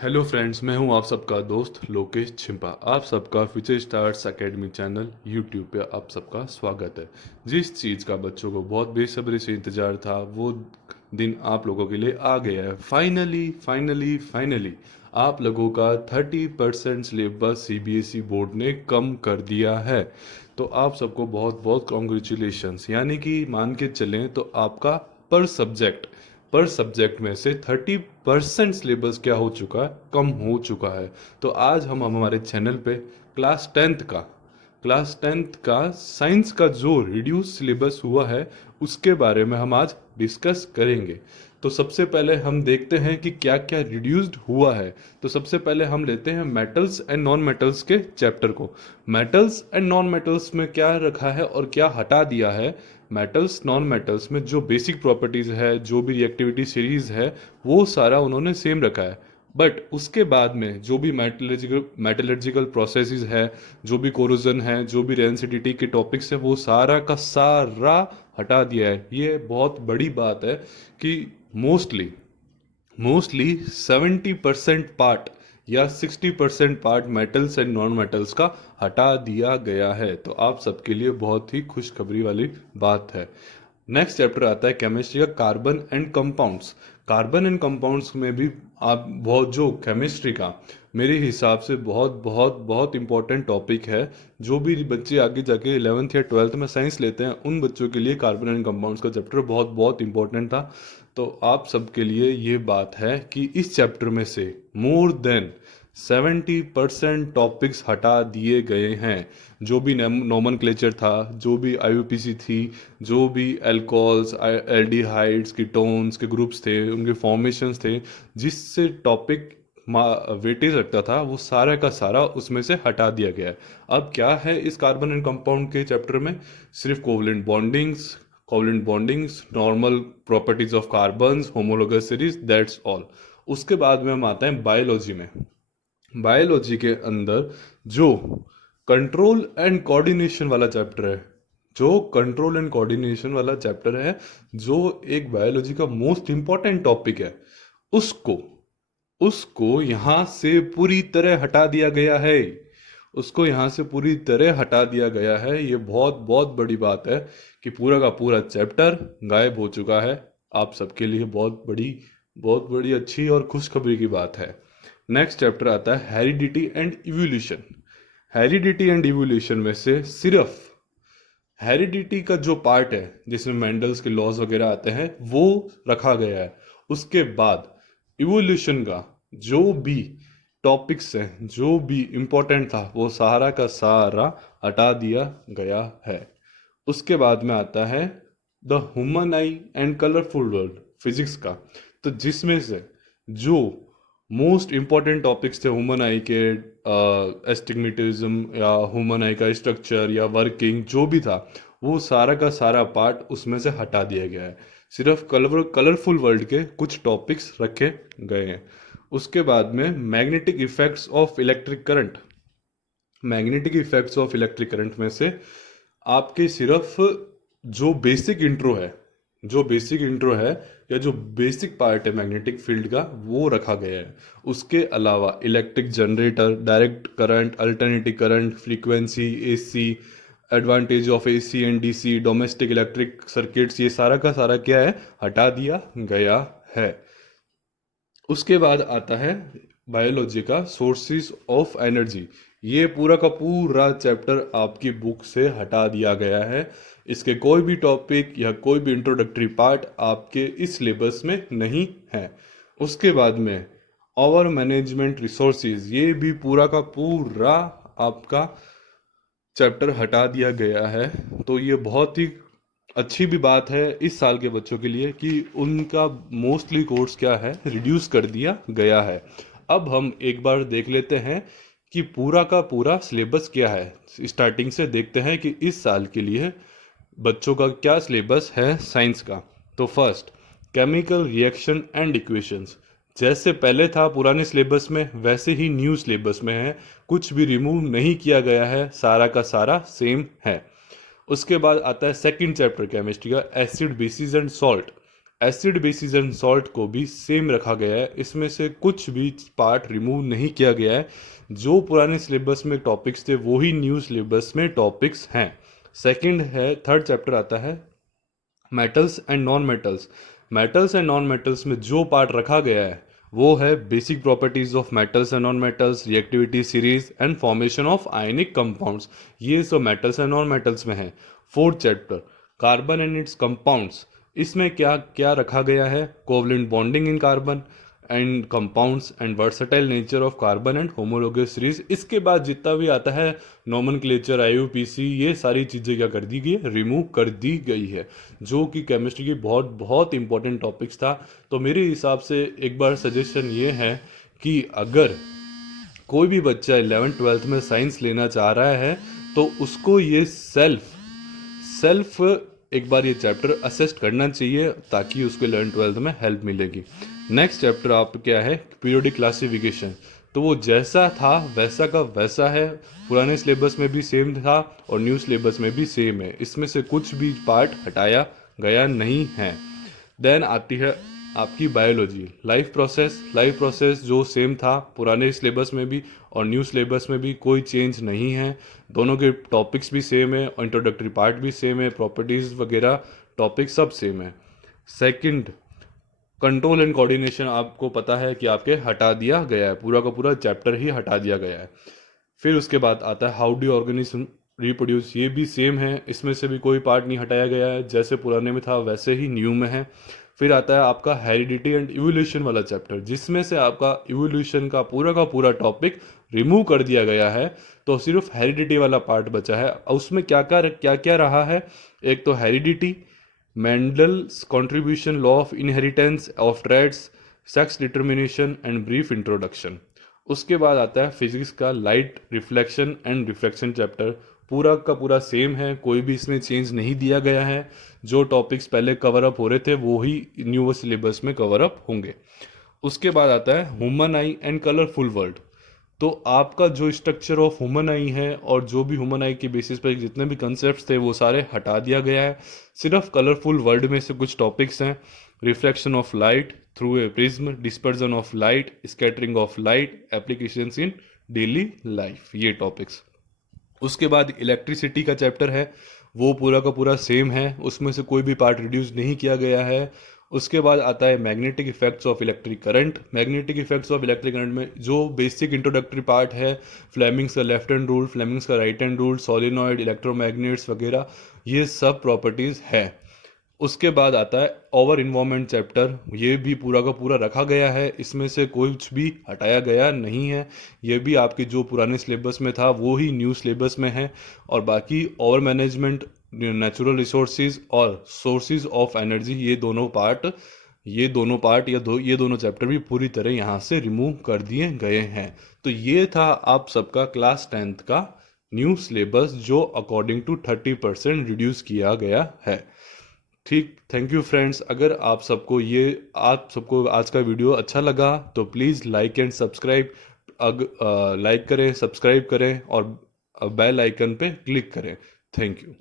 Hello friends, मैं हूं आप सबका दोस्त लोकेश छिंपा। आप सबका future stars academy channel YouTube पे आप सबका स्वागत है। जिस चीज़ का बच्चों को बहुत बेसब्री से इंतज़ार था वो दिन आप लोगों के लिए आ गया है। फाइनली फाइनली फाइनली आप लोगों का 30% सिलेबस सीबीएसई बोर्ड ने कम कर दिया है। तो आप सबको बहुत बहुत कॉन्ग्रेचुलेशंस। यानी कि मान के चलें तो आपका पर सब्जेक्ट में से 30% सिलेबस क्या हो चुका है, कम हो चुका है। तो आज हम हमारे चैनल पे क्लास टेंथ का साइंस का जो रिड्यूस सिलेबस हुआ है उसके बारे में हम आज डिस्कस करेंगे। तो सबसे पहले हम देखते हैं कि क्या क्या रिड्यूस्ड हुआ है। तो सबसे पहले हम लेते हैं मेटल्स एंड नॉन मेटल्स के चैप्टर को। मेटल्स एंड नॉन मेटल्स में क्या रखा है और क्या हटा दिया है। मेटल्स नॉन मेटल्स में जो बेसिक प्रॉपर्टीज है, जो भी रिएक्टिविटी सीरीज है, वो सारा उन्होंने सेम रखा है। बट उसके बाद में जो भी मेटलर्जिकल प्रोसेसेस है, जो भी कोरोजन है, जो भी रेंसिडिटी के टॉपिक्स है, वो सारा का सारा हटा दिया है। ये बहुत बड़ी बात है कि मोस्टली मोस्टली 70% पार्ट या 60% part metals and non metals का हटा दिया गया है। तो आप सबके लिए बहुत ही खुशखबरी वाली बात है। नेक्स्ट चैप्टर आता है केमिस्ट्री का carbon and compounds. Carbon and compounds में भी आप बहुत जो केमिस्ट्री का मेरे हिसाब से बहुत बहुत बहुत इंपॉर्टेंट टॉपिक है। जो भी बच्चे आगे जाके 11th या 12th में साइंस लेते हैं उन बच्चों के लिए कार्बन एंड कंपाउंड्स का चैप्टर बहुत बहुत इंपॉर्टेंट था। तो आप सबके लिए ये बात है कि इस चैप्टर में से मोर देन 70% टॉपिक्स हटा दिए गए हैं। जो भी नोमेनक्लेचर था, जो भी आईयूपीसी थी, जो भी एल्कोहल्स, एल्डिहाइड्स, कीटोन्स के ग्रुप्स थे, उनके फॉर्मेशंस थे, जिससे टॉपिक वेटेज रखता था, वो सारा का सारा उसमें से हटा दिया गया है। अब क्या है इस कार्बन एंड कंपाउंड के चैप्टर में? सिर्फ covalent bondings, normal properties of carbons, homologous series, that's all. उसके बाद में हम आते हैं बायोलॉजी में। बायोलॉजी के अंदर जो कंट्रोल एंड कोऑर्डिनेशन वाला चैप्टर है, जो कंट्रोल एंड कोऑर्डिनेशन वाला चैप्टर है, जो एक बायोलॉजी का मोस्ट इंपॉर्टेंट टॉपिक है, उसको उसको यहाँ से पूरी तरह हटा दिया गया है। उसको यहाँ से पूरी तरह हटा दिया गया है। ये बहुत बहुत बड़ी बात है कि पूरा का पूरा चैप्टर गायब हो चुका है। आप सबके लिए बहुत बड़ी अच्छी और खुशखबरी की बात है। नेक्स्ट चैप्टर आता है heredity and evolution. Heredity and evolution में से सिर्फ हेरिडिटी का जो पार्ट है जिसमें मेंडल्स के लॉज वगैरह आते हैं वो रखा गया है। उसके बाद इवोल्यूशन का जो भी टॉपिक्स हैं, जो भी इम्पोर्टेंट था, वो सारा का सारा हटा दिया गया है। उसके बाद में आता है the human I and colourful world, physics का। तो जिसमें से जो मोस्ट इम्पॉर्टेंट टॉपिक्स थे ह्यूमन आई के, एस्टिग्मेटिज्म या ह्यूमन आई का स्ट्रक्चर या वर्किंग जो भी था, वो सारा का सारा पार्ट उसमें से हटा दिया गया है। सिर्फ कलरफुल वर्ल्ड के कुछ टॉपिक्स रखे गए हैं। उसके बाद में magnetic effects of electric current में से आपके सिर्फ जो बेसिक इंट्रो है जो बेसिक इंट्रो है या जो बेसिक पार्ट है मैग्नेटिक फील्ड का, वो रखा गया है। उसके अलावा electric generator, direct current, alternative current, frequency, AC, advantage of AC and DC, domestic electric circuits, ये सारा का सारा क्या है, हटा दिया गया है। उसके बाद आता है बायोलॉजी का सोर्सेज ऑफ एनर्जी। ये पूरा का पूरा चैप्टर आपकी बुक से हटा दिया गया है। इसके कोई भी टॉपिक या कोई भी इंट्रोडक्टरी पार्ट आपके इस सिलेबस में नहीं है। उसके बाद में ओवर मैनेजमेंट रिसोर्सेज, ये भी पूरा का पूरा आपका चैप्टर हटा दिया गया है। तो ये बहुत ही अच्छी भी बात है इस साल के बच्चों के लिए कि उनका मोस्टली कोर्स क्या है, रिड्यूस कर दिया गया है। अब हम एक बार देख लेते हैं कि पूरा का पूरा सिलेबस क्या है। स्टार्टिंग से देखते हैं कि इस साल के लिए बच्चों का क्या सिलेबस है साइंस का। तो first, chemical reaction and equations. जैसे पहले था पुराने सिलेबस में वैसे ही न्यू सिलेबस में है। कुछ भी रिमूव नहीं किया गया है, सारा का सारा सेम है। उसके बाद आता है सेकंड चैप्टर केमिस्ट्री का, acid basis and salt. Acid basis and salt को भी सेम रखा गया है, इसमें से कुछ भी पार्ट रिमूव नहीं किया गया है। जो पुराने सिलेबस में टॉपिक्स थे वो ही न्यू सिलेबस में टॉपिक्स हैं। सेकंड है, थर्ड चैप्टर आता है metals and non metals. Metals and non metals में जो पार्ट रखा गया है वो है basic properties of metals and non metals, reactivity series and formation of ionic compounds. ये सब मेटल्स एंड नॉन मेटल्स में है। Fourth chapter carbon and it's compounds, इसमें क्या क्या रखा गया है, covalent bonding in carbon and compounds and versatile nature of carbon and homologous series. इसके बाद जितना भी आता है नोमेनक्लेचर, आईयूपीसी, ये सारी चीज़ें क्या कर दी गई है, रिमूव कर दी गई है, जो कि केमिस्ट्री की बहुत बहुत इंपॉर्टेंट टॉपिक्स था। तो मेरे हिसाब से एक बार सजेशन ये है कि अगर कोई भी बच्चा 11th-12th में साइंस लेना चाह रहा है तो उसको ये सेल्फ एक बार ये चैप्टर असेस्ट करना चाहिए, ताकि उसको 11th-12th में हेल्प मिलेगी। नेक्स्ट चैप्टर आप क्या है, पीरियोडिक क्लासिफिकेशन। तो वो जैसा था वैसा का वैसा है, पुराने सिलेबस में भी सेम था और न्यू सिलेबस में भी सेम है, इसमें से कुछ भी पार्ट हटाया गया नहीं है। देन आती है आपकी बायोलॉजी, लाइफ प्रोसेस जो सेम था पुराने सिलेबस में भी और न्यू सिलेबस में भी, कोई चेंज नहीं है। दोनों के टॉपिक्स भी सेम है और इंट्रोडक्टरी पार्ट भी सेम है, प्रॉपर्टीज़ वगैरह टॉपिक सब सेम है। सेकंड, कंट्रोल एंड कोऑर्डिनेशन, आपको पता है कि आपके हटा दिया गया है, पूरा का पूरा चैप्टर ही हटा दिया गया है। फिर उसके बाद आता है हाउ डू ऑर्गेनिज्म रिप्रोड्यूस, ये भी सेम है, इसमें से भी कोई पार्ट नहीं हटाया गया है, जैसे पुराने में था वैसे ही न्यू में है। फिर आता है आपका हेरिडिटी एंड इवोल्यूशन वाला चैप्टर, जिसमें से आपका इवोल्यूशन का पूरा टॉपिक रिमूव कर दिया गया है, तो सिर्फ हेरिडिटी वाला पार्ट बचा है। उसमें क्या क्या रहा है, एक तो heredity, Mendel's contribution, law of inheritance of traits, sex determination and brief introduction. उसके बाद आता है फिजिक्स का light reflection and reflection chapter, पूरा का पूरा सेम है, कोई भी इसमें चेंज नहीं दिया गया है। जो टॉपिक्स पहले कवर अप हो रहे थे वो ही न्यू सिलेबस में कवर अप होंगे। उसके बाद आता है human I and colourful world. तो आपका जो स्ट्रक्चर ऑफ ह्यूमन आई है और जो भी ह्यूमन आई के बेसिस पर जितने भी कंसेप्ट थे वो सारे हटा दिया गया है, सिर्फ कलरफुल वर्ल्ड में से कुछ टॉपिक्स हैं, reflection of light through a prism, dispersion of light, scattering of light, applications in daily life, ये टॉपिक्स। उसके बाद इलेक्ट्रिसिटी का चैप्टर है, वो पूरा का पूरा सेम है, उसमें से कोई भी पार्ट रिड्यूस नहीं किया गया है। उसके बाद आता है magnetic effects of electric current. Magnetic effects of electric current में जो बेसिक इंट्रोडक्टरी पार्ट है, फ्लेमिंग्स का लेफ्ट हैंड रूल, फ्लेमिंग्स का right hand rule, solenoid, electromagnets वगैरह, ये सब प्रॉपर्टीज़ है। उसके बाद आता है ओवर इन्वायरमेंट चैप्टर, ये भी पूरा का पूरा रखा गया है, इसमें से कुछ भी हटाया गया नहीं है। ये भी आपके जो पुराने सिलेबस में था वो ही न्यू सिलेबस में है। और बाकी ओवर मैनेजमेंट, नेचुरल रिसोर्सेज और सोर्सेज ऑफ एनर्जी, ये दोनों पार्ट ये दोनों चैप्टर भी पूरी तरह यहाँ से रिमूव कर दिए गए हैं। तो ये था आप सबका क्लास 10th का न्यू सिलेबस, जो अकॉर्डिंग टू 30% रिड्यूस किया गया है। ठीक, थैंक यू फ्रेंड्स। अगर आप सबको आज का वीडियो अच्छा लगा तो please like and subscribe, like करें, सब्सक्राइब करें और बेल आइकन पे क्लिक करें। Thank you.